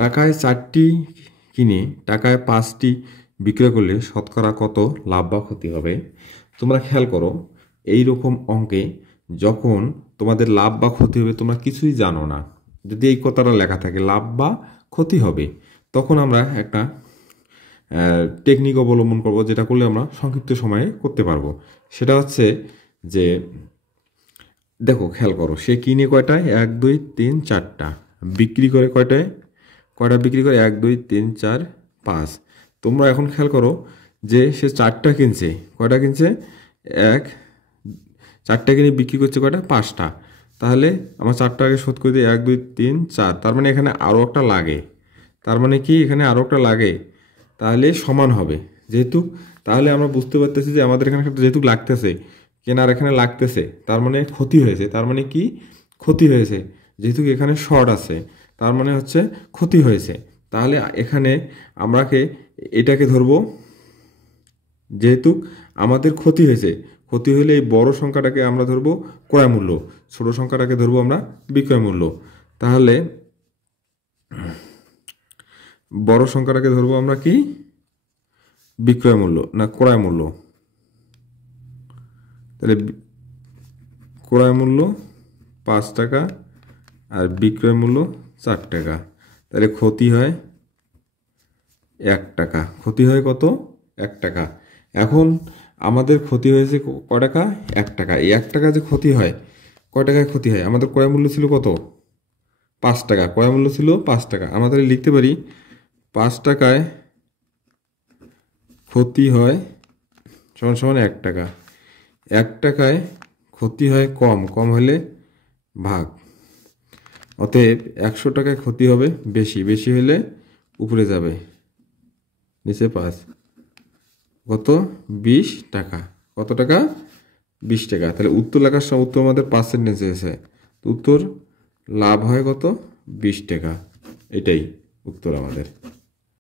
টাকায় 4টি কিনে টাকায় 5টি বিক্রয় করলে শতকরা কত লাভ বা ক্ষতি হবে? তোমরা খেয়াল করো, এই রকম অঙ্কে যখন তোমাদের লাভ বা ক্ষতি হবে তোমরা কিছুই জানো না, যদি এই কথাটা লেখা থাকে লাভ বা ক্ষতি হবে, তখন আমরা একটা টেকনিক অবলম্বন করব, যেটা করলে আমরা সংক্ষিপ্ত সময়ে করতে পারবো। সেটা হচ্ছে যে, দেখো খেয়াল করো, সে কিনে কয়টায়? 1 2 3 4টা। বিক্রি করে কয়টায়? কয়টা বিক্রি করে? 1 2 3 4 5। তোমরা এখন খেয়াল করো যে সে 4টা কিনছে। কয়টা কিনছে? 1 4টা কিনে বিক্রি করছে কয়টা? 5টা। তাহলে আমার 4টা আগে শোধ করে দিই, 1 2 3 4। তার মানে এখানে আরও একটা লাগে। তার মানে কি এখানে আরও একটা লাগে? তাহলে সমান হবে যেহেতু। তাহলে আমরা বুঝতে পারতেছি যে আমাদের এখানে একটা যেহেতু লাগতেছে, কেনার এখানে লাগতেছে, তার মানে ক্ষতি হয়েছে। তার মানে কি ক্ষতি হয়েছে? যেহেতু এখানে শর্ট আছে, তার মানে হচ্ছে ক্ষতি হয়েছে। তাহলে এখানে আমরাকে এটাকে ধরবো, যেহেতু আমাদের ক্ষতি হয়েছে, ক্ষতি হলে এই বড় সংখ্যাটাকে আমরা ধরবো ক্রয় মূল্য, ছোট সংখ্যাটাকে ধরবো আমরা বিক্রয় মূল্য। তাহলে বড় সংখ্যাটাকে ধরবো আমরা কি? বিক্রয় মূল্য না ক্রয় মূল্য। তাহলে ক্রয় মূল্য 5 টাকা আর বিক্রয় মূল্য 4 টাকা। তাহলে ক্ষতি হয় 1 টাকা। ক্ষতি হয় কত? 1 টাকা। এখন আমাদের ক্ষতি হয়েছে কয় টাকা? 1 টাকা। এই 1 টাকা যে ক্ষতি হয়, কয় টাকায় ক্ষতি হয়? আমাদের ক্রয় মূল্য ছিল কত? 5 টাকা। ক্রয় মূল্য ছিল 5 টাকা। আমাদের লিখতে পারি 5 টাকায় ক্ষতি হয় সমান সমান 1 টাকা। 1 টাকায় ক্ষতি হয় কম, কম হলে ভাগ। অতএব 100 টাকায় ক্ষতি হবে বেশি, বেশি হলে উপরে যাবে, নিচে 5। কত? 20 টাকা। কত টাকা? 20 টাকা। তাহলে উত্তর লেখার সময় উত্তর আমাদের পার্সেন্টেজ হয়েছে, উত্তর লাভ হয় কত? 20 টাকা। এটাই উত্তর আমাদের।